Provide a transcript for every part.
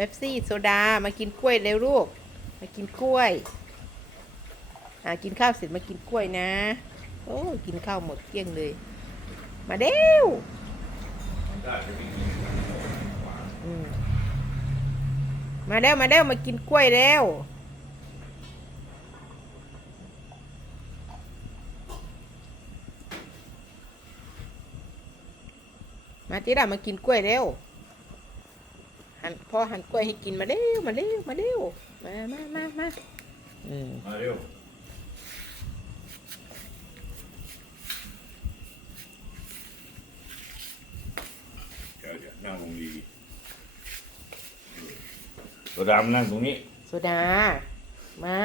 เป๊ปซี่โซดา มากินกล้วยเร็วลูก มากินกล้วย อ่า กินข้าวเสร็จมากินกล้วยนะ โอ้ กินข้าวหมดเกลี้ยงเลย มาเร็วมาเร็วมาเร็วมากินกล้วยเร็วมาจิดามากินกล้วยเร็ว หันพ่อหันกล้วยให้กินมาเร็วมาเร็วมาเร็วมามามามาอืมมาเร็วเดี๋ยวเดี๋ยวนั่งลงดีๆตัวดำนั่งตรงนี้ โซดา มา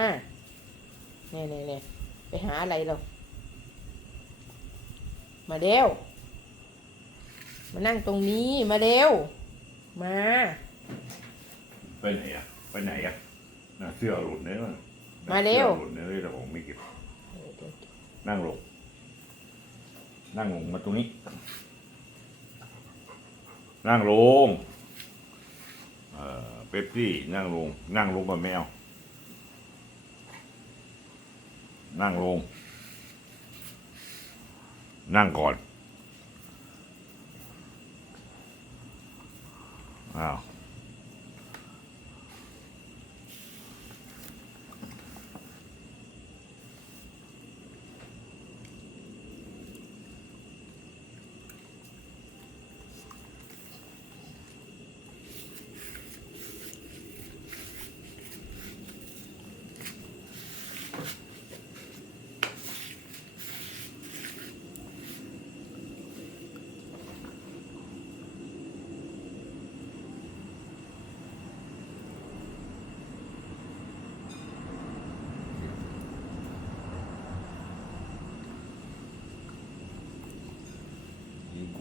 เนี่ยเนี่ยเนี่ยไปหาอะไรเรามาเร็ว มานั่งตรงนี้มาเร็ว มา ไปไหนอะ ไปไหนอะน่ะเสื้อหลุดเนี่ยมาเร็ว สื้อหลุดเนี่ยเลยแต่ผมไม่เก็บ นั่งลง นั่งลงมาตรงนี้ นั่งลง เอ่อ เป๊ปซี่ นั่งลง นั่งลงกับแมว นั่งลง นั่งก่อน อ้าว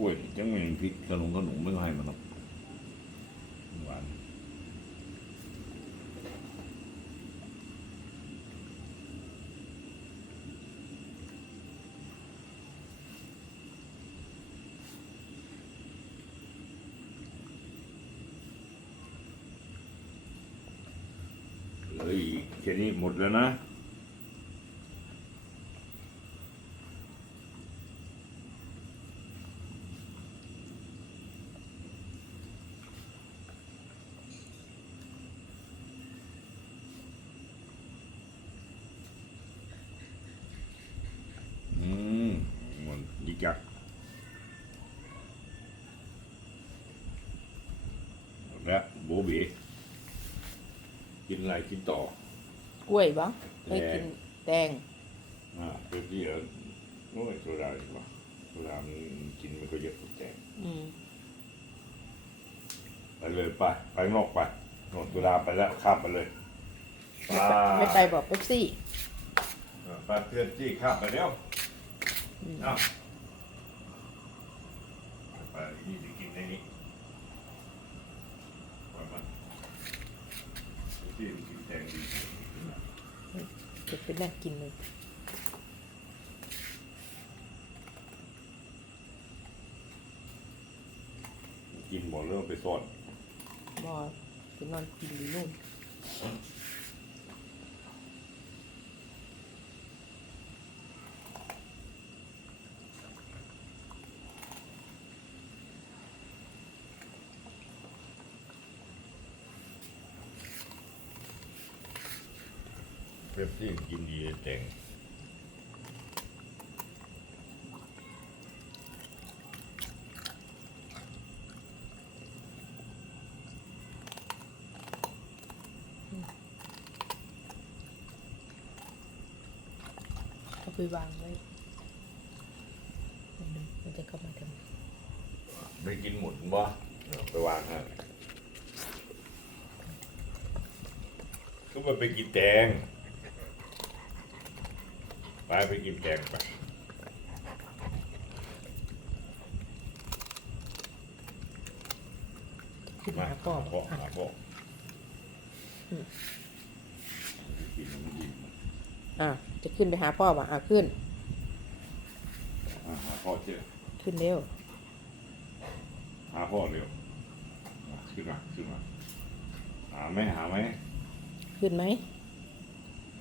ล้วยยังไม่มีพริกขนมขนมไม่ให้มันหรอกหวานเหลืออีกแค่นี้หมดแล้วนะ อืมมัน ยิกยักและโบเบกินอะไรกินต่อ กล้วยบ้างให้กินแตงอ่าเป็นที่เออโอ้ยโซดาดีกว่าโซดามันกินไม่ค่อยเยอะแจงอืมไปเลยไปไปข้างนอกไปโนนโซดาไปแล้วข้ามไปเลยไปไม่ไปบอกเป๊ปซี่ไปเพื่อนที่ข้ามไปแล้วอืม เอ้าไปนี่จะกินในนี้ไปมาที่กินแตงดีจะเป็นน่ากินเลยกินหมดแล้วเอาไปซ่อนบอไปนอนกินอยู่นู่น ป๊ปซี่กินดีแต่งเอาไปวางไว้มันมันจะเข้ามาทำไมไม่กินหมดบ่เอาไปวางให้ก็มันไปกินแตง ไปไปกินแตงไปขึ้นมามาพ่อหาพ่ออะหาพ่ออมกินมันดีอะจะขึ้นไปหาพ่อป่ะอะขึ้นอะหาพ่อเชื่อขึ้นเร็ว หาพ่อเร็วอะขึ้นมาขึ้นมาหาไหมหาไหมขึ้นไหม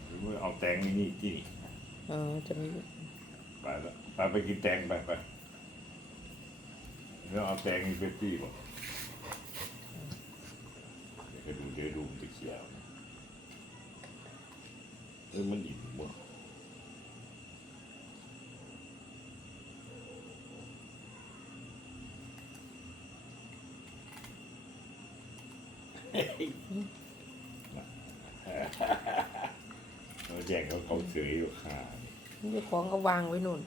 หรือว่าเอาแตงนี่นี่ที่นี่ อ๋อจะมีไปแล้วไปไปกินแตงไปไปแล้วเอาแตงนี่ไปปี้บ่เดี๋ยวดูเดี๋ยวดูมันจะเขียวนะเออมันอิ่มบ่เราแจกเขาเขาเฉยอยู่ค่ะเจ้าของก็วางไว้นู่น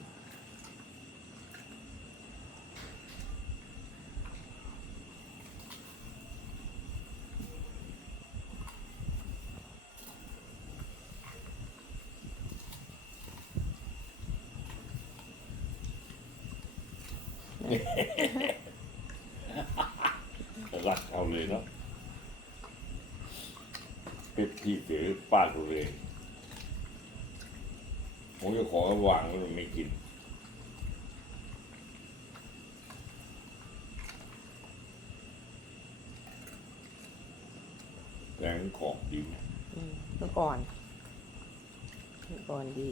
รักเขาเลยเนาะเป็นพี่เสือป้าดูเลย ผมจะขอวางมันไม่กินแรงของดีเมื่อก่อนเมื่อก่อนดี